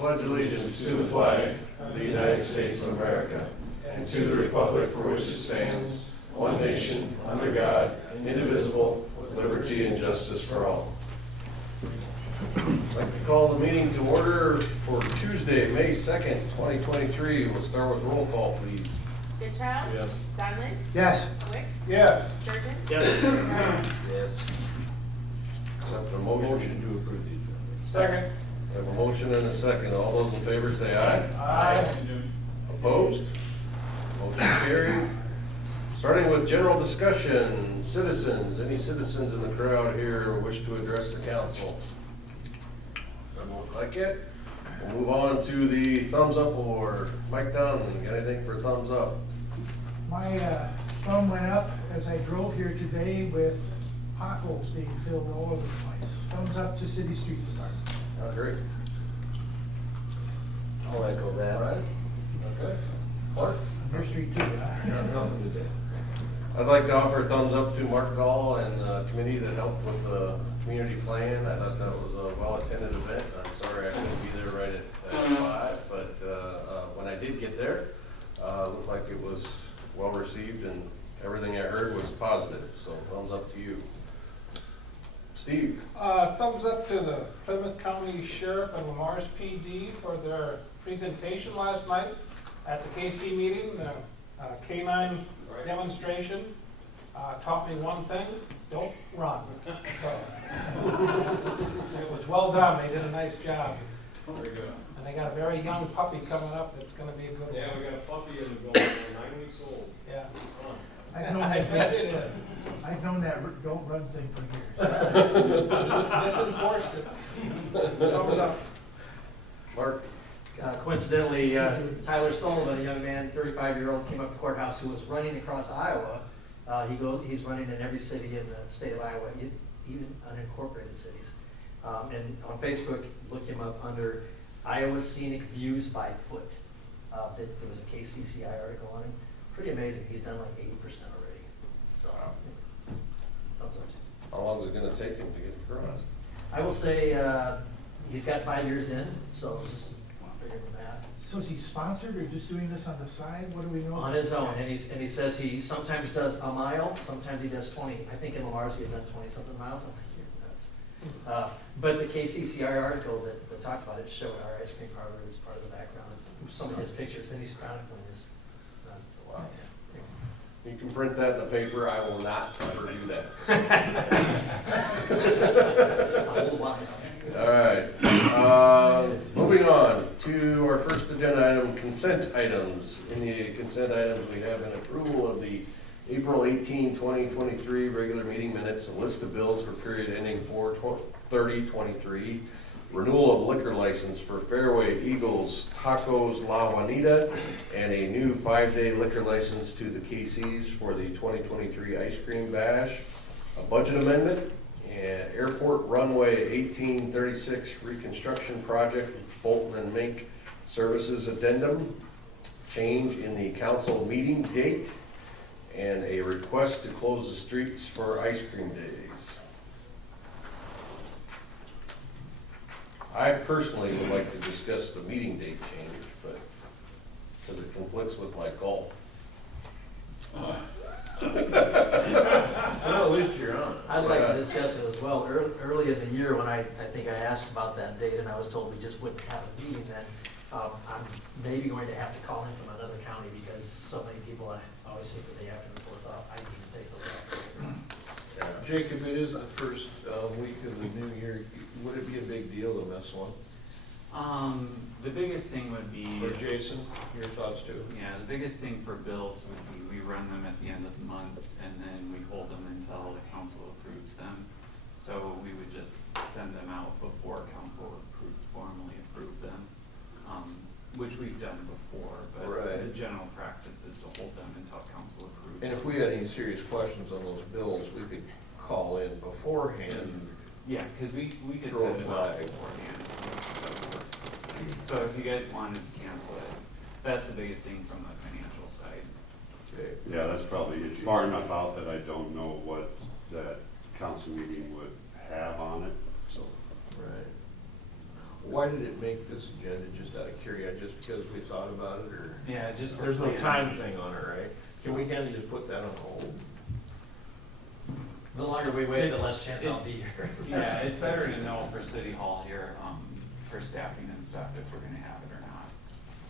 pledge allegiance to the flag of the United States of America and to the republic for which it stands, one nation, under God, indivisible, with liberty and justice for all. I'd like to call the meeting to order for Tuesday, May 2nd, 2023. We'll start with roll call, please. Goodchild? Yes. Donlin? Yes. Wick? Yes. Sturgeon? Yes. Yes. Accept a motion to approve the agenda. Second. We have a motion and a second. All those in favor say aye. Aye. Opposed? Motion carried. Starting with general discussion, citizens. Any citizens in the crowd here who wish to address the council? Doesn't look like it. We'll move on to the thumbs up award. Mike Dunn, got anything for thumbs up? My thumb went up as I drove here today with potholes being filled all over the place. Thumbs up to City Street Department. Great. I'll echo that. All right. Okay. Clark? Your street too, huh? Nothing to do. I'd like to offer a thumbs up to Mark Gall and the committee that helped with the community plan. I thought that was a well-attended event. I'm sorry I couldn't be there right at 5, but when I did get there, it looked like it was well-received and everything I heard was positive, so thumbs up to you. Steve? Thumbs up to the Plymouth County Sheriff and Lamar's PD for their presentation last night at the KC meeting, the K9 demonstration. Taught me one thing: don't run. So, it was well done. They did a nice job. Very good. And they got a very young puppy coming up that's going to be a good one. Yeah, we got a puppy in the building, 9 weeks old. Yeah. Fun. I've I bet it is. known that don't run thing for years. Misenforced it. Thumbs up. Mark? Coincidentally, Tyler Sullivan, a young man, 35-year-old, came up to the courthouse who was running across Iowa. He's running in every city in the state of Iowa, even unincorporated cities. And on Facebook, look him up under Iowa Scenic Views by Foot. There was a KCCI article on him. Pretty amazing. He's done like 80% already. So, thumbs up. How long is it gonna take him to get across? I will say he's got 5 years in, so just figuring the math. So is he sponsored or just doing this on the side? What do we know? On his own, and he says he sometimes does a mile, sometimes he does 20. I think in Lamar's he had done 20-something miles. I'm like, you're nuts. But the KCCI article that talked about it showed our ice cream parlor as part of the background. Some of his pictures, and he's surrounded with his runs. So, wow. You can print that in the paper. I will not ever do that. All right. Moving on to our first agenda item, consent items. In the consent items, we have an approval of the April 18, 2023 regular meeting minutes, a list of bills for period ending 4/30/23, renewal of liquor license for Fairway Eagles Tacos La Juanita, and a new 5-day liquor license to the KC's for the 2023 Ice Cream Bash, a budget amendment, and Airport Runway 1836 reconstruction project, Bolton and Mink Services Addendum, change in the council meeting date, and a request to close the streets for ice cream days. I personally would like to discuss the meeting date change, but, because it conflicts with my golf. Well, at least you're on. I'd like to discuss it as well. Early in the year, when I think I asked about that date, and I was told we just wouldn't have a meeting then, I'm maybe going to have to call in from another county because so many people, I always think the day after the 4th off, I need to take those off. Jacob, it is the first week of the new year. Would it be a big deal to miss one? The biggest thing would be, Or Jason, your thoughts too? yeah, the biggest thing for bills would be we run them at the end of the month and then we hold them until the council approves them. So we would just send them out before council formally approve them, which we've done before, but Right. the general practice is to hold them until council approves. And if we had any serious questions on those bills, we could call in beforehand. Yeah, because we could Throw a send them out flag. beforehand. So if you guys wanted to cancel it, that's the biggest thing from the financial side. Okay. Yeah, that's probably far enough out that I don't know what that council meeting would have on it, so. Right. why did it make this agenda, just out of curiosity, just because we thought about it, or? Yeah, just. There's no time thing on it, right? Can we kinda just put that on hold? The longer we wait, the It's- less chance I'll be here. Yeah, it's better to know for City Hall here, for staffing and stuff, if we're gonna have it or not.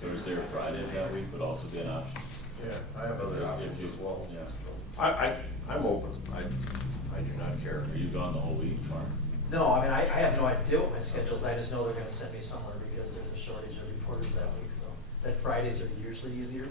Thursday or Friday of that week would also be an option. Yeah, I have other options as well. Yeah. I'm open, I do not care. Are you gone the whole week, Mark? No, I mean, I have no idea what my schedule is, I just know they're gonna send me somewhere because there's a shortage of reporters that week, so. That Fridays are usually easier.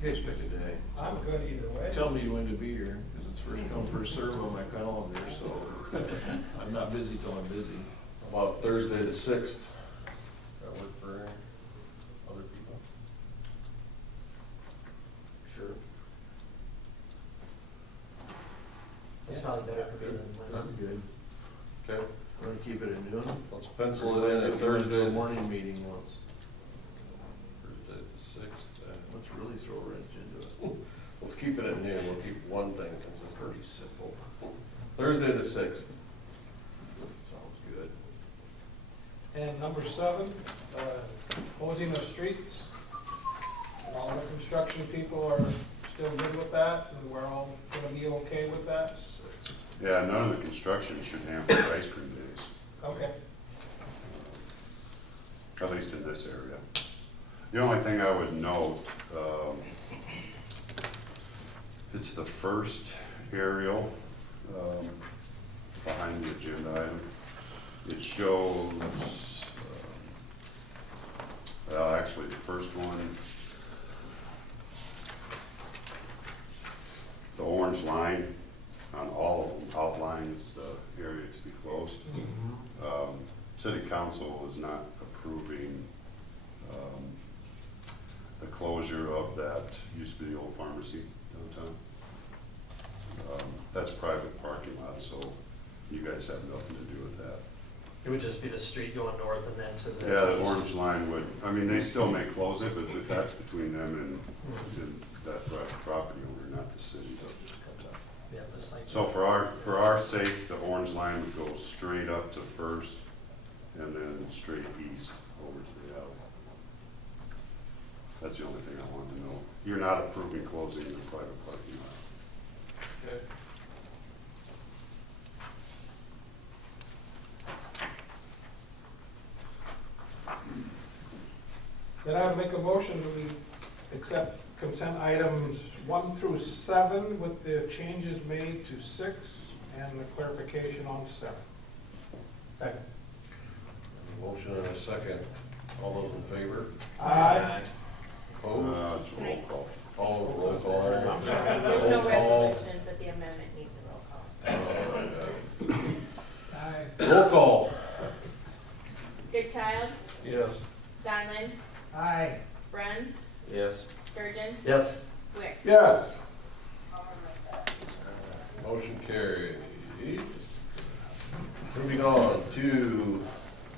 You guys pick a day. I'm good either way. Tell me when to be here, because it's first come, first serve on my calendar, so I'm not busy till I'm busy. How about Thursday the 6th? That work for other people? Sure. It's probably better for me than I'm Wednesday. good. Okay, Want to keep it at noon? let's pencil it in at Thursday. Morning meeting once. Thursday the 6th. Let's really throw a wrench into it. Let's keep it at noon. We'll keep one thing because it's pretty simple. Thursday the 6th. Sounds good. And number 7, closing of streets. And all the construction people are still good with that, and we're all gonna be okay with that? Yeah, none of the construction should hamper ice cream days, Okay. at least in this area. The only thing I would note, it's the first aerial, behind the agenda item. It shows, well, actually, the first one, the orange line on all of them outlines the area to be closed. City council is not approving the closure of that, used to be the old pharmacy downtown. That's private parking lot, so you guys have nothing to do with that. It would just be the street going north and then to the. Yeah, the orange line would, I mean, they still may close it, but that's between them and that private property owner, not the city. Yeah, just like. So for our sake, the orange line would go straight up to First and then straight east over to the alley. That's the only thing I wanted to know. You're not approving closing the private parking lot. Okay. Then I would make a motion that we accept consent items 1 through 7 with the changes made to 6 and the clarification on 7. Second. Motion and a second. All those in favor? Aye. Opposed? It's a roll call. All roll call. There's no Roll call. resolution, but the amendment needs a roll call. Aye. Roll call. Goodchild, Yes. Donlin, Aye. Bruns, Yes. Sturgeon, Yes. Wick. Yes. Motion carried. Moving on to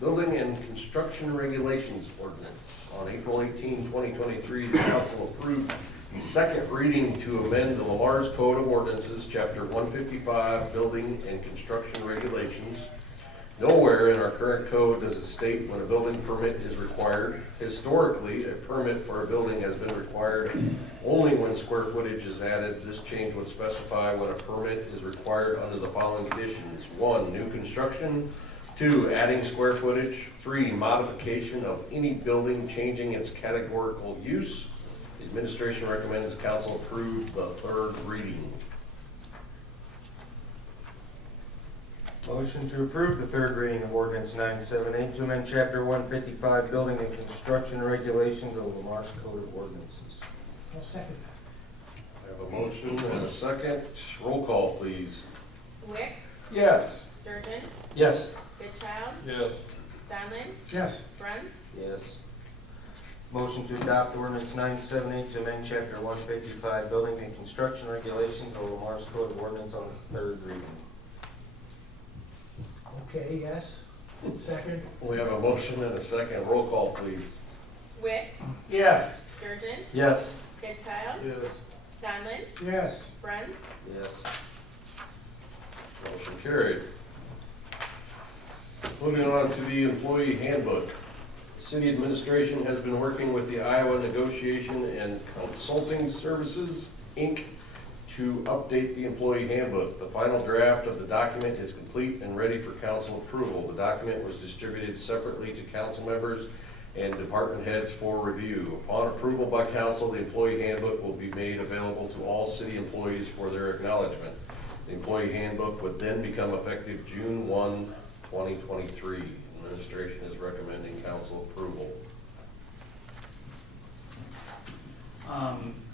Building and Construction Regulations Ordinance. On April 18, 2023, the council approved the second reading to amend the Lamar's Code of Ordinances, Chapter 155, Building and Construction Regulations. Nowhere in our current code does it state when a building permit is required. Historically, a permit for a building has been required only when square footage is added. This change would specify when a permit is required under the following conditions. 1, new construction. 2, adding square footage. 3, modification of any building changing its categorical use. The administration recommends the council approve the third reading. Motion to approve the third reading of ordinance 978 to amend chapter 155 building and construction regulations of the Lamar's Code of Ordinances. I'll second that. I have a motion and a second. Roll call, please. Wick, Yes. Sturgeon, Yes. Goodchild, Yes. Donlin, Yes. Bruns, Yes. Motion to adopt ordinance 978 to amend chapter 155 building and construction regulations of the Lamar's Code of Ordinance on its third reading. Okay, yes. Second. We have a motion and a second. Roll call, please. Wick, Yes. Sturgeon, Yes. Goodchild, Yes. Donlin, Yes. Bruns, Yes. Motion carried. Moving on to the employee handbook. City administration has been working with the Iowa Negotiation and Consulting Services, Inc. to update the employee handbook. The final draft of the document is complete and ready for council approval. The document was distributed separately to council members and department heads for review. Upon approval by council, the employee handbook will be made available to all city employees for their acknowledgement. The employee handbook would then become effective June 1, 2023. Administration is recommending council approval.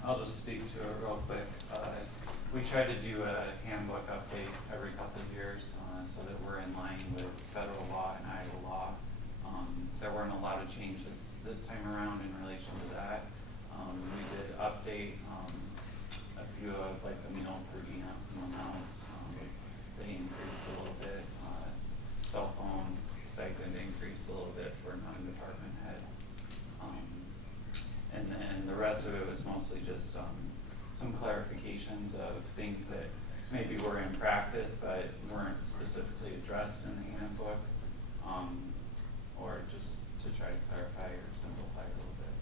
I'll just speak to it real quick. We try to do a handbook update every couple of years, so that we're in line with federal law and Iowa law. There weren't a lot of changes this time around in relation to that. We did update, a few of like the meal per diem amounts. They increased a little bit. Cell phone stipend increased a little bit for non-department heads. And then the rest of it was mostly just some clarifications of things that maybe were in practice but weren't specifically addressed in the handbook, or just to try to clarify or simplify a little bit.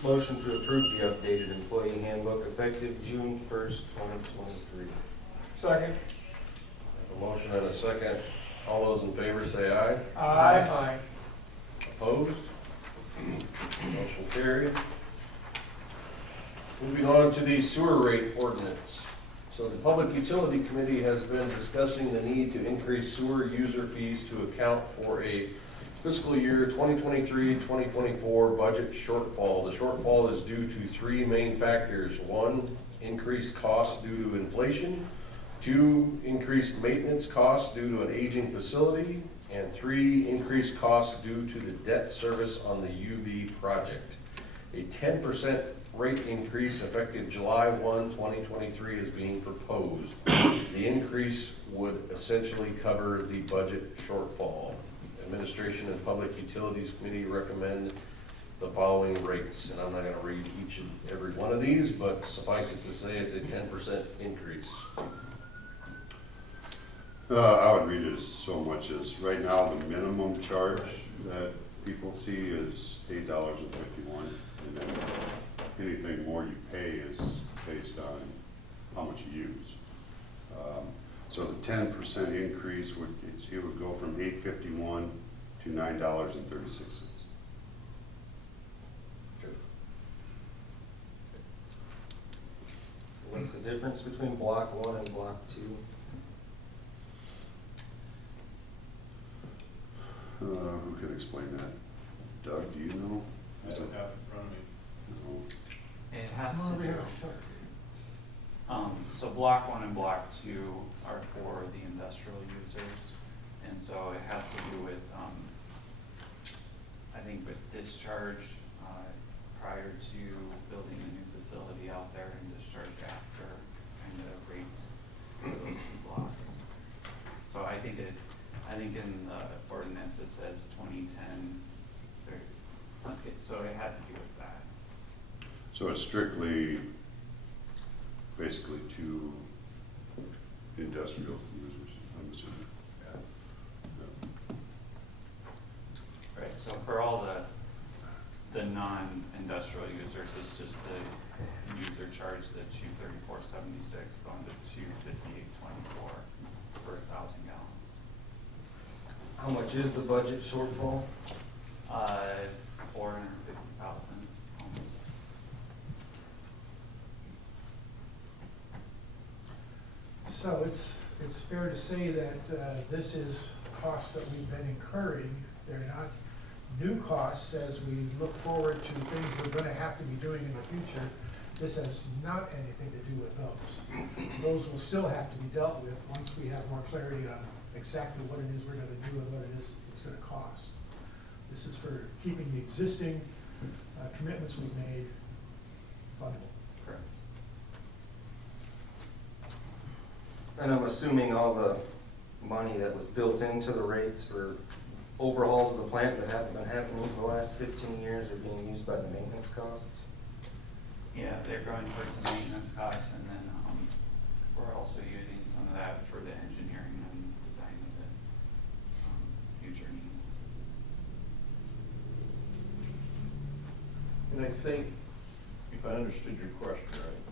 So. Motion to approve the updated employee handbook effective June 1st, 2023. Second. A motion and a second. All those in favor say aye. Aye. Opposed? Motion carried. Moving on to the sewer rate ordinance. So the Public Utility Committee has been discussing the need to increase sewer user fees to account for a fiscal year 2023-2024 budget shortfall. The shortfall is due to three main factors. One, increased costs due to inflation. Two, increased maintenance costs due to an aging facility. And three, increased costs due to the debt service on the UV project. A 10% rate increase effective July 1, 2023 is being proposed. The increase would essentially cover the budget shortfall. Administration and Public Utilities Committee recommend the following rates. And I'm not going to read each and every one of these, but suffice it to say it's a 10% increase. I would read it as so much as, right now, the minimum charge that people see is $8.51, and then anything more you pay is based on how much you use. So the 10% increase it would go from $8.51 to $9.36. What's the difference between block 1 and block 2? Who can explain that? Doug, do you know? I don't have it in front of me. No. It has Come to over do. here, sure. So block 1 and block 2 are for the industrial users, and so it has to do with, I think with discharge prior to building a new facility out there and discharge after, kind of rates for those two blocks. So I think in the ordinance it says 2010, so it had to do with that. So it's strictly, basically two industrial users, I'm assuming. Right, so for all the non-industrial users, it's just the user charge, the $234.76 going to $258.24 per 1,000 gallons. How much is the budget shortfall? 450,000 almost. So it's fair to say that this is costs that we've been incurring. They're not new costs as we look forward to things we're gonna have to be doing in the future. This has not anything to do with those. Those will still have to be dealt with once we have more clarity on exactly what it is we're gonna do and what it is it's gonna cost. This is for keeping the existing commitments we've made fundable. Correct. And I'm assuming all the money that was built into the rates for overhauls of the plant that haven't been happening for the last 15 years are being used by the maintenance costs? Yeah, they're going for some maintenance costs, and then, we're also using some of that for the engineering and design of the, future needs. And I think, if I understood your question right,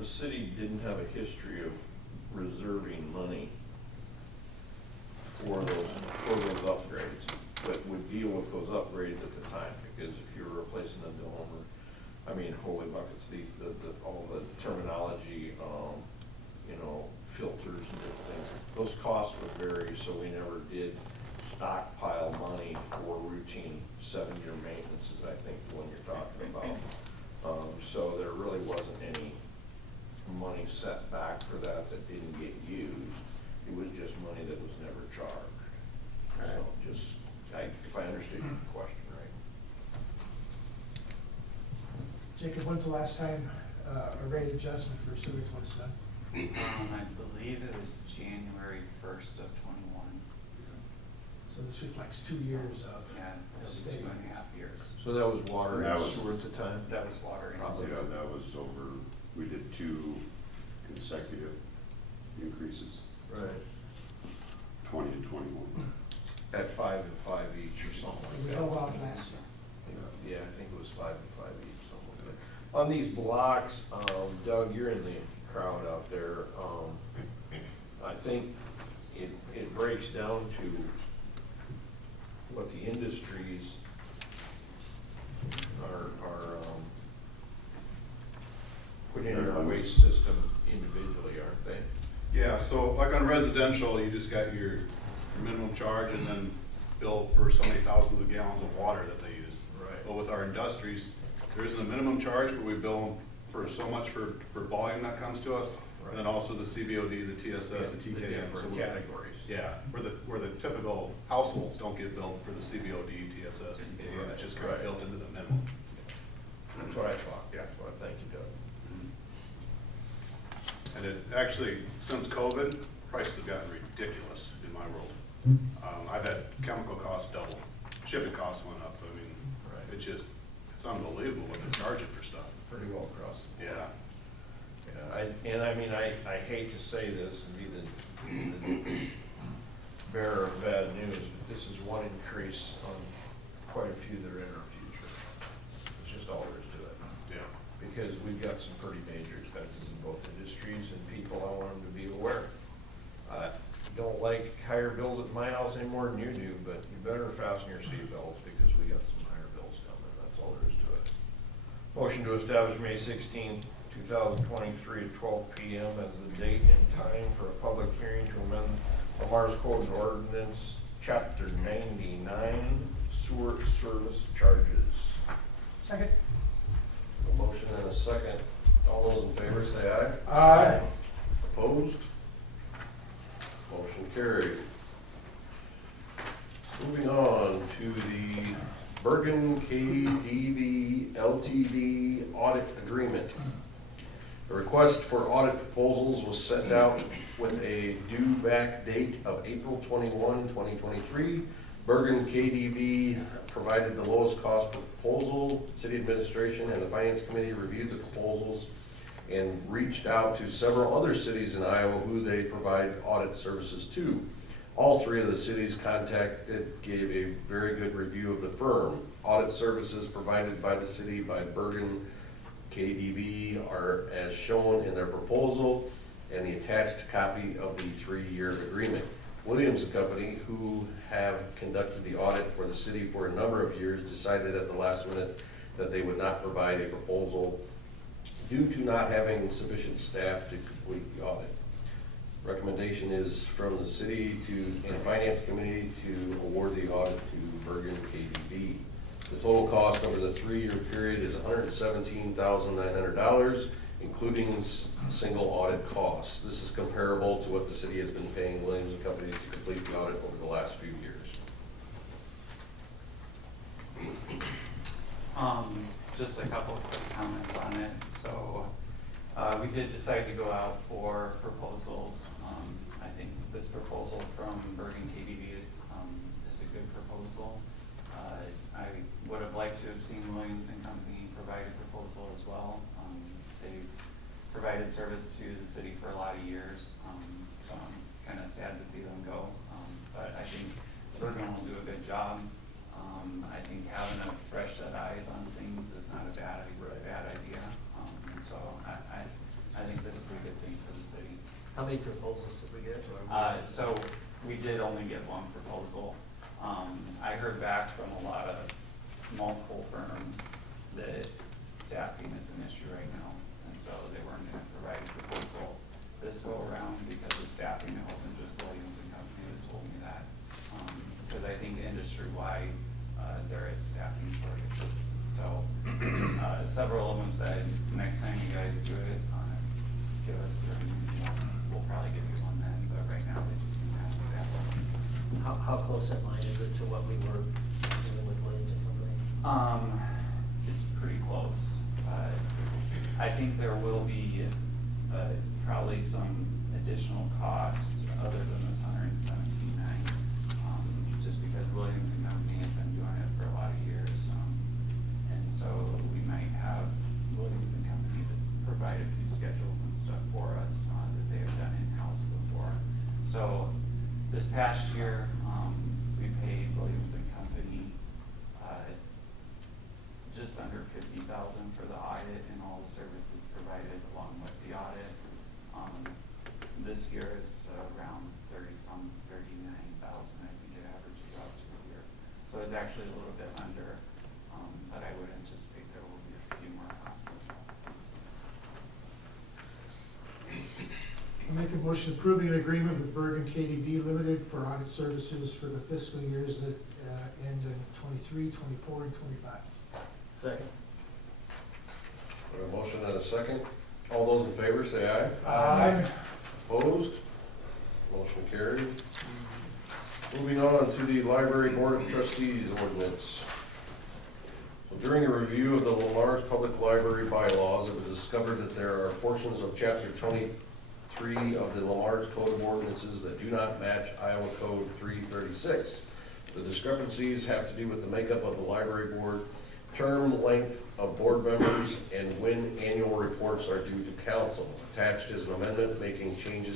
the city didn't have a history of reserving money for those upgrades, but would deal with those upgrades at the time, because if you were replacing a dome or, I mean, holy buckets, all the terminology, you know, filters and different things, those costs would vary, so we never did stockpile money for routine 7-year maintenance is, I think, the one you're talking about. So there really wasn't any money set back for that didn't get used. It was just money that was never charged. So just, if I understood your question right. Jacob, when's the last time a rate adjustment for sewage was done? I believe it was January 1st of 21. So this reflects 2 years of Yeah, it was state. 2.5 years. So that was water That and was- sewer at the time? That was water and Probably, sewer. that was over, we did 2 consecutive increases, Right. 20 to 21. At 5 and 5 each or something We like held that. off last year. Yeah, I think it was 5 and 5 each, something like that. On these blocks, Doug, you're in the crowd out there. I think it breaks down to what the industries are putting in our waste system individually, aren't they? Yeah, so like on residential, you just got your minimum charge and then bill for so many thousands of gallons of water that they use. Right. But with our industries, there isn't a minimum charge, but we bill them for so much for volume that comes to us. And then also the CBOD, the TSS, the The TKM. So different we- categories. Yeah, where the typical households don't get billed for the CBOD, TSS, TKM, it's just kind of Right. built into the minimum. That's what I thought. Yeah. That's what I thank you, Doug. And it actually, since COVID, prices have gotten ridiculous in my world. I've had chemical costs double, shipping costs went up, I mean, Right. it's unbelievable what they're charging for stuff. Pretty well across. Yeah. Yeah, I hate to say this and be the bearer of bad news, but this is one increase on quite a few that are in our future. It's just all there is to it. Yeah. Because we've got some pretty major expenses in both industries, and people, I want them to be aware. I don't like higher bills at my house any more than you do, but you better fasten your seatbelts because we got some higher bills coming, that's all there is to it. Motion to establish May 16th, 2023 at 12 p.m. as the date and time for a public hearing to amend Lamar's Code of Ordinance, Chapter 99, sewer service charges. Second? A motion and a second. All those in favor say aye. Aye. Opposed? Motion carried. Moving on to the BergenKDV Ltd. Audit Agreement. The request for audit proposals was sent out with a due back date of April 21, 2023. BergenKDV provided the lowest cost proposal. City administration and the finance committee reviewed the proposals and reached out to several other cities in Iowa who they provide audit services to. All 3 of the cities contacted gave a very good review of the firm. Audit services provided by the city by BergenKDV are as shown in their proposal and the attached copy of the 3-year agreement. Williams & Company, who have conducted the audit for the city for a number of years, decided at the last minute that they would not provide a proposal due to not having sufficient staff to complete the audit. Recommendation is from the city and finance committee to award the audit to BergenKDV. The total cost over the 3-year period is $117,900, including single audit costs. This is comparable to what the city has been paying Williams & Company to complete the audit over the last few years. Just a couple of quick comments on it. So, we did decide to go out for proposals. I think this proposal from BergenKDV proposal. I would have liked to have seen Williams and Company provide a proposal as well. They've provided service to the city for a lot of years, so I'm kind of sad to see them go. But I think Bergen will do a good job. I think having a fresh set of eyes on things is not a bad idea. And so I think this is a good thing for the city. How many proposals did we get? So we did only get one proposal. I heard back from a lot of multiple firms that staffing is an issue right now. And so they weren't gonna provide a proposal this go around because of staffing. It wasn't just Williams and Company that told me that. Because I think industry-wide, there is staffing shortages. So several of them said, next time you guys do it, give us your, we'll probably give you one then, but right now they just didn't have staff. How close in line is it to what we were doing with Williams and Company? It's pretty close. I think there will be probably some additional cost other than this $117,900, just because Williams and Company has been doing it for a lot of years. And so we might have Williams and Company to provide a few schedules and stuff for us that they have done in-house before. So this past year, we paid Williams and Company just under $50,000 for the audit and all the services provided along with the audit. This year is around 39,000, I think it averages out to a year. So it's actually a little bit under, but I would anticipate there will be a few more costs as well. I'll make a motion approving an agreement with BergenKDV Limited for audit services for the fiscal years that end in 23, 24, and 25. Second. We have a motion and a second. All those in favor say aye. Aye. Opposed? Motion carried. Moving on to the Library Board of Trustees ordinance. So during a review of the Lamar's Public Library bylaws, it was discovered that there are portions of Chapter 23 of the Lamar's Code of Ordinances that do not match Iowa Code 336. The discrepancies have to do with the makeup of the library board, term length of board members, and when annual reports are due to council. Attached is an amendment making changes